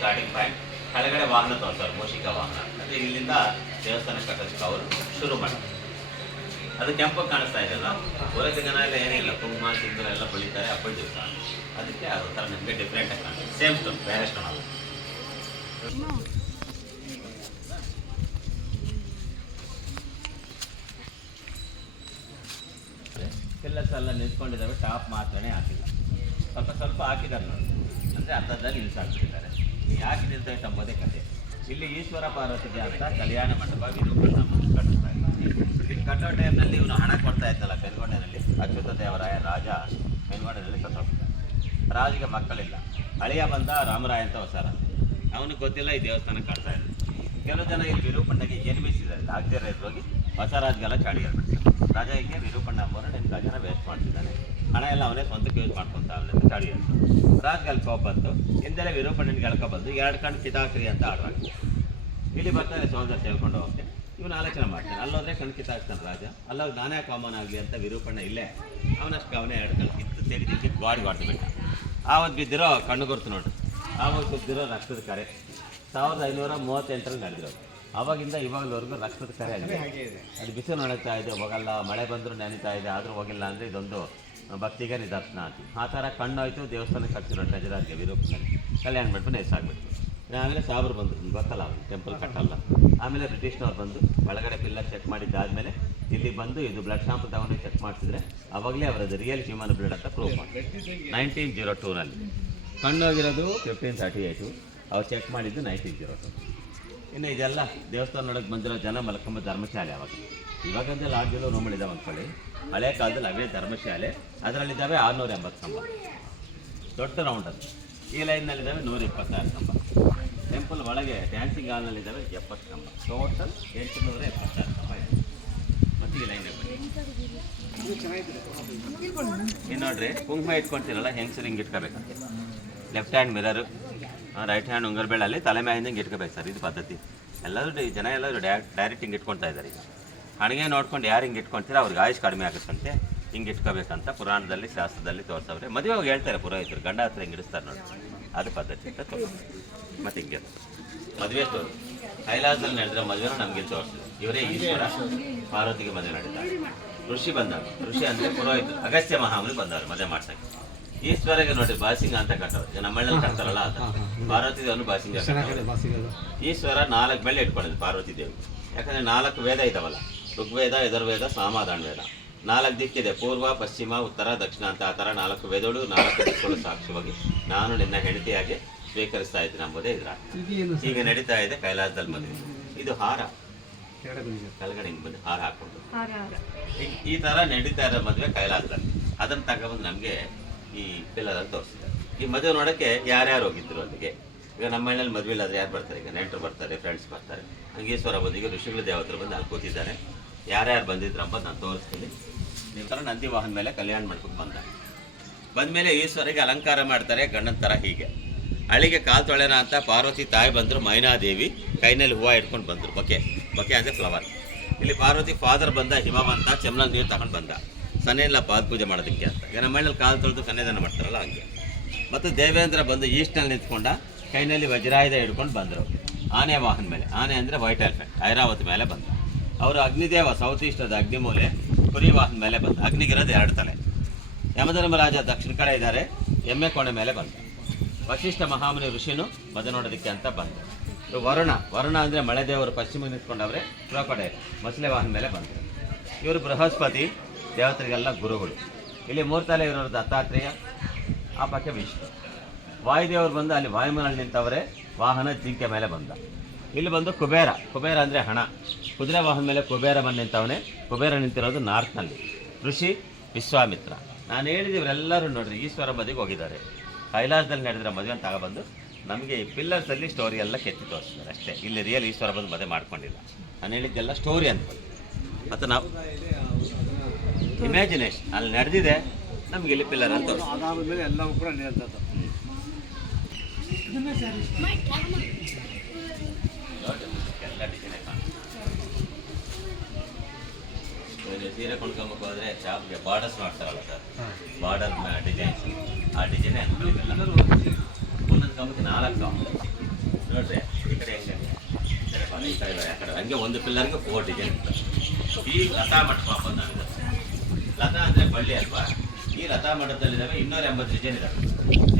Starting point. ಕೆಳಗಡೆ ವಾಹನ ತೋರಿಸೋರು, ಮೂಷಿಕ ವಾಹನ. ಅಂದರೆ ಇಲ್ಲಿಂದ ದೇವಸ್ಥಾನ ಕಟ್ಟೋದಕ್ಕೆ ಅವರು ಶುರು ಮಾಡ್ತಾರೆ. ಅದು ಕೆಂಪು ಕಾಣಿಸ್ತಾ ಇದೆಯಲ್ಲ, ಹೊರಗೆ ಜನ ಎಲ್ಲ ಏನಿಲ್ಲ, ಕುಂಕುಮ ಸಿಂಧೂರ ಎಲ್ಲ ಬೆಳೀತಾರೆ ಹಬ್ಬದ ದಿವಸ. ಅದಕ್ಕೆ ಅದು ಥರ ನಿಮಗೆ ಡಿಫ್ರೆಂಟ್ ಆಗಿ ಕಾಣುತ್ತೆ. ಸೇಮ್ ಸ್ಟೋನ್, ಬೇರೆ ಸ್ಟೋನ್ ಅಲ್ಲ. ಪಿಲ್ಲರ್ಸ್ ಎಲ್ಲ ನಿಂತ್ಕೊಂಡಿದ್ದಾವೆ, ಟಾಪ್ ಮಾತ್ರನೇ ಹಾಕಿಲ್ಲ, ಸ್ವಲ್ಪ ಸ್ವಲ್ಪ ಹಾಕಿದ್ದಾರೆ ನೋಡಿ. ಅಂದರೆ ಅರ್ಧದಲ್ಲಿ ನಿಲ್ಸಾಕ್ತಿದ್ದಾರೆ. ಯಾಕೆ ನಿಲ್ತೈತೆ ಅಂಬೋದೇ ಕಥೆ. ಇಲ್ಲಿ ಈಶ್ವರ ಪಾರ್ವತಿಗೆ ಅಂತ ಕಲ್ಯಾಣ ಮಂಟಪ ವಿರೂಪಣ್ಣ ಕಟ್ಟಿಸ್ತಾ ಇದ್ದಾರೆ. ಇಲ್ಲಿ ಕಟ್ಟೋ ಟೈಮ್ನಲ್ಲಿ ಇವನು ಹಣ ಕೊಡ್ತಾ ಇದ್ದಲ್ಲ ಪೆನ್ಗೊಂಡೆನಲ್ಲಿ, ಅಚ್ಯುತ ದೇವರಾಯ ರಾಜ ಪೆನ್ಗೊಂಡೆನಲ್ಲಿ ಸತ್ತೋಗ್ತಾರೆ. ರಾಜಿಗೆ ಮಕ್ಕಳಿಲ್ಲ. ಅಳಿಯ ಬಂದ ರಾಮರಾಯ ಅಂತ ಹೊಸ ರಾಜ, ಅವನಿಗೆ ಗೊತ್ತಿಲ್ಲ ಈ ದೇವಸ್ಥಾನ ಕಟ್ತಾ ಇದೆ. ಕೆಲವು ಜನ ಇಲ್ಲಿ ವಿರೂಪಣ್ಣಗೆ ಎನಿಮಿಸಿದ್ದಾರೆ, ಆಗ್ತಿರ ಹೋಗಿ ಹೊಸ ರಾಜ್ಗೆಲ್ಲ ಚಾಡಿ ಹೇಳ್ಬಿಡ್ತಾರೆ. ರಾಜ ಹೀಗೆ ವಿರೂಪಣ್ಣ ಅಂಬೋರು ನಿನ್ನ ರಾಜನ ವೇಸ್ಟ್ ಮಾಡ್ತಿದ್ದಾನೆ, ಹಣ ಎಲ್ಲ ಅವನೇ ಸ್ವಂತಕ್ಕೆ ಯೂಸ್ ಮಾಡ್ಕೊತಾ ಅವನೇ ಚಾಡಿ ಹೇಳ್ತಾರೆ. ರಾಜ್ಗೆ ಕೋಪ ಬಂತು, ಹಿಂದೆಲ್ಲ ವಿರೂಪಣ್ಣನಿಗೆ ಬಂದು 2 ಕಣ್ಣು ಕಿತಾಕ್ರಿ ಅಂತ ಆರ್ಡರ್ ಆಗ್ತದೆ. ಇಲ್ಲಿ ಬರ್ತಾರೆ ಸೋಲ್ಜರ್ಸ್ ಹೇಳ್ಕೊಂಡು ಹೋಗ್ತೇನೆ, ಇವನು ಆಲೋಚನೆ ಮಾಡ್ತಾನೆ, ಅಲ್ಲೋದ್ರೆ ಕಣ್ಣು ಕಿತ್ತಾಕ್ತಾನೆ ರಾಜ, ಅಲ್ಲೋಗಿ ನಾನೇ ಕಾಮನ್ ಆಗಲಿ ಅಂತ ವಿರೂಪಣ್ಣ ಇಲ್ಲೇ ಅವನಷ್ಟು ಅವನೇ 2 ಕಣ್ಣು ಕಿತ್ತು ತೆಗೆದಿಕ್ಕೆ ಗಾಡಿ ಬಿಟ್ಟ. ಆವತ್ತು ಬಿದ್ದಿರೋ ಕಣ್ಣು ಗುರ್ತು ನೋಡ್ರಿ, ಆವಾಗ ಬಿದ್ದಿರೋ ರಕ್ತದ ಕರೆ 1538ರಲ್ಲಿ ನಡೆದಿರೋದು. ಅವಾಗಿಂದ ಇವಾಗಲವರೆಗೂ ರಕ್ತದ ಕರೆ ಆಗಿದೆ. ಅದು ಬಿಸಿಲು ನಡೀತಾ ಇದೆ, ಹೋಗಲ್ಲ, ಮಳೆ ಬಂದರೂ ನೆನೀತಾ ಇದೆ, ಆದರೂ ಹೋಗಿಲ್ಲ ಅಂದರೆ ಇದೊಂದು ಭಕ್ತಿಗೆ ನಿದರ್ಶನ ಆಯ್ತು. ಆ ಥರ ಕಣ್ಣು ಹೋಯ್ತು, ದೇವಸ್ಥಾನಕ್ಕೆ ಕಟ್ಸಿರೋ ಟ್ರೆಜರಾಜ್ಗೆ ವಿರೂಪಣ್ಣನಿಗೆ ಕಲ್ಯಾಣ ಮಂಟಪ ನೆಸಾಗ್ಬಿಟ್ಟು. ಆಮೇಲೆ ಸಾಬ್ರು ಬಂದು ಗೊತ್ತಲ್ಲ ಅವ್ರು ಟೆಂಪಲ್ ಕಟ್ಟಲ್ಲ. ಆಮೇಲೆ ಬ್ರಿಟಿಷ್ನವ್ರು ಬಂದು ಒಳಗಡೆ ಪಿಲ್ಲರ್ ಚೆಕ್ ಮಾಡಿದ್ದಾದಮೇಲೆ ಇಲ್ಲಿ ಬಂದು ಇದು ಬ್ಲಡ್ ಶಾಂಪಲ್ ತಗೊಂಡು ಚೆಕ್ ಮಾಡಿಸಿದ್ರೆ ಅವಾಗಲೇ ಅವರದ್ದು ರಿಯಲ್ ಹ್ಯೂಮನ್ ಬ್ಲಡ್ ಅಂತ ಪ್ರೂವ್ ಮಾಡಿ 1902ನಲ್ಲಿ. ಕಣ್ಣು ಹೋಗಿರೋದು 1538, ಅವ್ರು ಚೆಕ್ ಮಾಡಿದ್ದು 1902. ಇನ್ನು ಇದೆಲ್ಲ ದೇವಸ್ಥಾನ ನೋಡೋಕ್ಕೆ ಬಂದಿರೋ ಜನ ಮಲ್ಕೊಂಬ ಧರ್ಮಶಾಲೆ. ಇವಾಗಂದ್ರೆ ಲಾಡ್ಜಲ್ಲೂ ರೂಮ್ಗಳಿದ್ದಾವೆ ಅಂದ್ಕೊಳ್ಳಿ. ಹಳೆ ಕಾಲದಲ್ಲಿ ಅವೇ ಧರ್ಮಶಾಲೆ, ಅದರಲ್ಲಿದ್ದಾವೆ 680 ಕಂಬ, ದೊಡ್ಡ ರೌಂಡ್ ಅದು. ಈ ಲೈನ್ನಲ್ಲಿದ್ದಾವೆ 126 ಕಂಬ. ಟೆಂಪಲ್ ಒಳಗೆ ಡ್ಯಾನ್ಸಿಂಗ್ ಹಾಲ್ನಲ್ಲಿದ್ದಾವೆ 70 ಕಂಬ. ಟೋಟಲ್ 876 ಕಂಬ ಇದೆ. ಮತ್ತು ಈ ಲೈನ್ ಇನ್ನು ನೋಡ್ರಿ, ಕುಂಕುಮ ಇಟ್ಕೊಳ್ತೀರಲ್ಲ ಹೆಂಗಸರು ಹಿಂಗೆ ಇಟ್ಕೋಬೇಕಂತೆ. Left hand mirror, right hand ಉಂಗರ ಬೆಳ್ಳಲ್ಲಿ ತಲೆ ಮ್ಯಾಗಿಂದ ಹಿಂಗೆ ಇಟ್ಕೋಬೇಕು ಸರ್. ಇದು ಪದ್ಧತಿ. ಎಲ್ಲರೂ ಜನ ಎಲ್ಲರೂ ಡೈರೆಕ್ಟ್ ಹಿಂಗೆ ಇಟ್ಕೊಳ್ತಾ ಇದ್ದಾರೆ. ಈಗ ಹಣಿಗೆ ನೋಡ್ಕೊಂಡು ಯಾರು ಹಿಂಗೆ ಇಟ್ಕೊಳ್ತೀರ ಅವ್ರಿಗೆ ಆಯುಷ್ ಕಡಿಮೆ ಆಗುತ್ತಂತೆ, ಹಿಂಗೆ ಇಟ್ಕೋಬೇಕಂತ ಪುರಾಣದಲ್ಲಿ ಶಾಸ್ತ್ರದಲ್ಲಿ ತೋರಿಸವ್ರೆ. ಮದುವೆ ಹೋಗಿ ಹೇಳ್ತಾರೆ ಪುರೋಹಿತರು, ಗಂಡ ಹತ್ರ ಹಿಂಗೆ ಇಡಿಸ್ತಾರೆ ನೋಡಿ, ಅದು ಪದ್ಧತಿ ಅಂತ ತೋರಿಸ್ತಾರೆ. ಮತ್ತು ಹಿಂಗೆ ಮದುವೆ ತೋರು ಕೈಲಾಸದಲ್ಲಿ ನಡೆದ್ರೆ ಮದುವೆನೂ ನಮಗೆ ತೋರಿಸಿದ್ರು. ಇವರೇ ಈಶ್ವರ ಪಾರ್ವತಿಗೆ ಮದುವೆ ನಡೆದಿದ್ದಾರೆ. ಋಷಿ ಬಂದವರು, ಋಷಿ ಅಂದರೆ ಪುರೋಹಿತರು, ಅಗಸ್ತ್ಯ ಮಹಾಮುನಿ ಬಂದವರು ಮದುವೆ ಮಾಡ್ಸಕ್ಕೆ. ಈಶ್ವರಗೆ ನೋಡಿ ಬಾಸಿಂಗ ಅಂತ ಕಟ್ಟೋರು, ಈಗ ನಮ್ಮಳ್ಳಿ ಕಟ್ತಾರಲ್ಲ ಅಂತ. ಪಾರ್ವತಿ ದೇವನು ಬಾಸಿಂಗ. ಈಶ್ವರ 4 ಬೆಳ್ಳಿ ಇಟ್ಕೊಂಡಿದ್ದು ಪಾರ್ವತಿ ದೇವಿ. ಯಾಕಂದರೆ 4 ವೇದ ಇದಾವಲ್ಲ, ಋಗ್ವೇದ, ಯಜುರ್ವೇದ, ಸಾಮದಾನ ವೇದ. 4 ದಿಕ್ಕಿದೆ, ಪೂರ್ವ, ಪಶ್ಚಿಮ, ಉತ್ತರ, ದಕ್ಷಿಣ ಅಂತ. ಆ ಥರ 4 ವೇದಗಳು, 4 ದಿಕ್ಕುಗಳು ಸಾಕ್ಷಿಯಾಗಿ ನಾನು ನಿನ್ನ ಹೆಂಡತಿಯಾಗಿ ಸ್ವೀಕರಿಸ್ತಾ ಇದ್ದೀನಿ ಎಂಬುದೇ ಇದ್ರ. ಈಗ ನಡೀತಾ ಇದೆ ಕೈಲಾಸದಲ್ಲಿ ಮದುವೆ. ಇದು ಹಾರ, ಕೆಳಗಡೆ ಹಿಂಗೆ ಬಂದು ಹಾರ ಹಾಕೊಂಡು ಈ ಥರ ನಡೀತಾ ಇರೋ ಮದುವೆ ಕೈಲಾಸದಲ್ಲಿ. ಅದನ್ನು ತಗೊಬಂದು ನಮಗೆ ಈ ಪಿಲ್ಲರಲ್ಲಿ ತೋರಿಸಿದ್ದಾರೆ. ಈ ಮದುವೆ ನೋಡೋಕ್ಕೆ ಯಾರ್ಯಾರು ಹೋಗಿದ್ರು ಅಲ್ಲಿಗೆ. ಈಗ ನಮ್ಮ ಮನೆಯಲ್ಲಿ ಮದುವೆ ಇಲ್ಲಾದ್ರೆ ಯಾರು ಬರ್ತಾರೆ? ಈಗ ನೆಂಟರು ಬರ್ತಾರೆ, ಫ್ರೆಂಡ್ಸ್ ಬರ್ತಾರೆ. ಹಂಗೆ ಈಶ್ವರ ಬಂದಿಗೆ ಋಷಿಗಳ ದೇವತರು ಬಂದು ಅಲ್ಲಿ ಕೂತಿದ್ದಾರೆ. ಯಾರ್ಯಾರು ಬಂದಿದ್ರು ಅಂಬದು ನಾನು ತೋರಿಸ್ತೀನಿ. ನಿಮ್ಮ ಥರ ನಂದಿ ವಾಹನ ಮೇಲೆ ಕಲ್ಯಾಣ ಮಂಟಪಕ್ಕೆ ಬಂದಮೇಲೆ ಈಶ್ವರಿಗೆ ಅಲಂಕಾರ ಮಾಡ್ತಾರೆ ಗಂಡನ ಥರ. ಹೀಗೆ ಅಳಿಗೆ ಕಾಲು ತೊಳೆನ ಅಂತ ಪಾರ್ವತಿ ತಾಯಿ ಬಂದರು, ಮೈನಾದೇವಿ ಕೈನಲ್ಲಿ ಹೂವು ಇಟ್ಕೊಂಡು ಬಂದರು. ಬೊಕ್ಕೆ ಅಂದರೆ ಫ್ಲವರ್. ಇಲ್ಲಿ ಪಾರ್ವತಿ ಫಾದರ್ ಬಂದ, ಹಿಮವಂತ ಚೆಮ್ನಲ್ಲಿ ನೀರು ತಗೊಂಡು ಬಂದ, ಸನ್ನೆಲ್ಲ ಪಾದ ಪೂಜೆ ಮಾಡೋದಕ್ಕೆ ಅಂತ. ಈಗ ನಮ್ಮ ಮನೇಲಿ ಕಾಲು ತೊಳೆದು ಸನ್ನಿಧಾನ ಮಾಡ್ತಾರಲ್ಲ ಹಂಗೆ. ಮತ್ತು ದೇವೇಂದ್ರ ಬಂದು ಈಸ್ಟ್ನಲ್ಲಿ ನಿಂತ್ಕೊಂಡ, ಕೈನಲ್ಲಿ ವಜ್ರಾಯುಧ ಹಿಡ್ಕೊಂಡು ಬಂದರು ಆನೆ ವಾಹನ ಮೇಲೆ. ಆನೆ ಅಂದರೆ ವೈಟ್ ಎಲಿಫೆಂಟ್, ಐರಾವತಿ ಮೇಲೆ ಬಂದ. ಅವರು ಅಗ್ನಿದೇವ, ಸೌತ್ ಈಸ್ಟದ ಅಗ್ನಿಮೂಲೆ ಕುರಿ ವಾಹನ ಮೇಲೆ ಬಂದ. ಅಗ್ನಿಗಿರೋದು 2 ತಲೆ. ಯಮಧರ್ಮರಾಜ ದಕ್ಷಿಣ ಕಡೆ ಇದ್ದಾರೆ, ಎಮ್ಮೆ ಕೊಂಡೆ ಮೇಲೆ ಬಂದ. ವಶಿಷ್ಠ ಮಹಾಮುನಿ ಋಷಿನು ಮದುವೆ ನೋಡೋದಕ್ಕೆ ಅಂತ ಬಂದ. ವರುಣ ಅಂದರೆ ಮಳೆ ದೇವರು ಪಶ್ಚಿಮ ನಿಂತ್ಕೊಂಡವ್ರೆ, ಕ್ರೊಕೊಡೈಲ್ ಮಸಲೆ ವಾಹನ ಮೇಲೆ ಬಂದರು. ಇವರು ಬೃಹಸ್ಪತಿ, ದೇವತೆಗಳಿಗೆಲ್ಲ ಗುರುಗಳು. ಇಲ್ಲಿ 3 ತಲೆ ಇರೋರು ದತ್ತಾತ್ರೇಯ, ಆ ಪಕ್ಕ ವಿಷ್ಣು. ವಾಯುದೇವರು ಬಂದು ಅಲ್ಲಿ ವಾಯುಮನಲ್ಲಿ ನಿಂತವರೇ, ವಾಹನ ಜಿಂಕೆ ಮೇಲೆ ಬಂದ. ಇಲ್ಲಿ ಬಂದು ಕುಬೇರ ಅಂದರೆ ಹಣ, ಕುದುರೆ ವಾಹನ ಮೇಲೆ ಕುಬೇರ ಬಂದು ನಿಂತವನೇ. ಕುಬೇರ ನಿಂತಿರೋದು ನಾರ್ತ್ನಲ್ಲಿ. ಋಷಿ ವಿಶ್ವಾಮಿತ್ರ. ನಾನು ಹೇಳಿದವರೆಲ್ಲರೂ ನೋಡ್ರಿ ಈಶ್ವರ ಮದುವೆಗೆ ಹೋಗಿದ್ದಾರೆ. ಕೈಲಾಸದಲ್ಲಿ ನಡೆದಿರೋ ಮದುವೆ ಅಂತ ತಗೊಬಂದು ನಮಗೆ ಈ ಪಿಲ್ಲರ್ಸಲ್ಲಿ ಸ್ಟೋರಿ ಎಲ್ಲ ಕೆತ್ತಿ ತೋರಿಸ್ತಾರೆ ಅಷ್ಟೇ. ಇಲ್ಲಿ ರಿಯಲ್ ಈಶ್ವರ ಬಂದು ಮದುವೆ ಮಾಡ್ಕೊಂಡಿಲ್ಲ. ನಾನು ಹೇಳಿದ್ದೆಲ್ಲ ಸ್ಟೋರಿ ಅಂತ. ಮತ್ತು ನಾವು ಇಮ್ಯಾಜಿನೇಷನ್ ಅಲ್ಲಿ ನಡೆದಿದೆ, ನಮ್ಗೆ ಇಲ್ಲಿ ಪಿಲ್ಲರ್ ಅಂತ ತೋರಿಸ್ತಾರೆ. ಎಲ್ಲವೂ ಕೂಡ ಎಲ್ಲ ಡಿಸೈನೇ ಕಾಣ್ತದೆ. ಸೀರೆ ಕೊಂಡ್ಕೊಂಬೇಕು ಹೋದರೆ ಶಾಪ್ಗೆ ಬಾರ್ಡರ್ಸ್ ಮಾಡ್ತಾರಲ್ಲ ಸರ್, ಬಾರ್ಡರ್ ಡಿಸೈನ್ಸ್, ಆ ಡಿಸೈನೇ ಅನ್ಕೊಂಡಿದ್ದಲ್ಲ. ಒಂದೊಂದು ಕಂಬಕ್ಕೆ 4 ಕಂಬ. ನೋಡ್ರಿ ಈ ಕಡೆ ಹೆಂಗೆ ಈ ಕಡೆ ಆ ಕಡೆ ಹಂಗೆ ಒಂದು ಪಿಲ್ಲರ್ಗೆ 4 ಡಿಸೈನ್ ಇರ್ತದೆ. ಈ ಲತಾ ಮಂಟಪ ಬಂದಿದೆ. ಲತಾ ಅಂದರೆ ಬಳ್ಳಿ ಅಲ್ವಾ, ಈ ಲತಾ ಮಂಟಪದಲ್ಲಿದ್ದಾವೆ 280 ಡಿಸೈನ್ ಇದ್ದಾವೆ,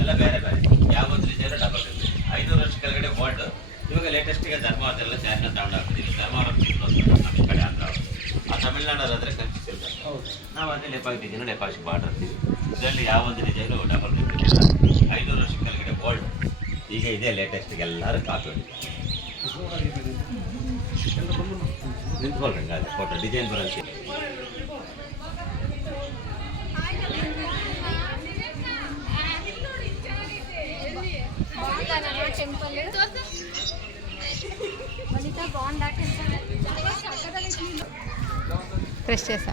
ಎಲ್ಲ ಬೇರೆ ಬೇರೆ. ಯಾವೊಂದು ಡಿಸೈನು ಡಬಲ್ ಇರ್ತದೆ. 500 ವರ್ಷ ಕೆಳಗಡೆ ಗೋಲ್ಡ್. ಇವಾಗ ಲೇಟೆಸ್ಟಿಗೆ ಧರ್ಮವರದೆಲ್ಲ ಚಾರ್ಜ್ ತಗೊಂಡಾಗ್ತಿದ್ದೀವಿ. ಧರ್ಮವರ ನಮ್ಮ ಈ ಕಡೆ ಆಂಧ್ರ, ಆ ತಮಿಳ್ನಾಡೋದಾದರೆ ಕಂಚಿ ಸಿಲ್ವರ್. ನಾವು ಅದೇ ಲೆಪಾಕ್ ಡಿಸೈನು ಲೆಪಾಕ್ ಬಾರ್ಡರ್ ಅಂತೀವಿ. ಇದರಲ್ಲಿ ಯಾವೊಂದು ಡಿಸೈನು ಡಬಲ್ ಇರ್ತಿಲ್ಲ. 500 ವರ್ಷ ಕೆಳಗಡೆ ಗೋಲ್ಡ್. ಈಗ ಇದೇ ಲೇಟೆಸ್ಟಿಗೆ ಎಲ್ಲರೂ ಕಾಪಿ ನಿಂತ್ಕೊಳ್ರಿ ಹಂಗಾದ್ರೆ ಫೋಟೋ ಡಿಸೈನ್ ಬರೋಕ್ಕೆ. ప్రెస్ చేసా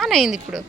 ఆన్ అయింది ఇప్పుడు.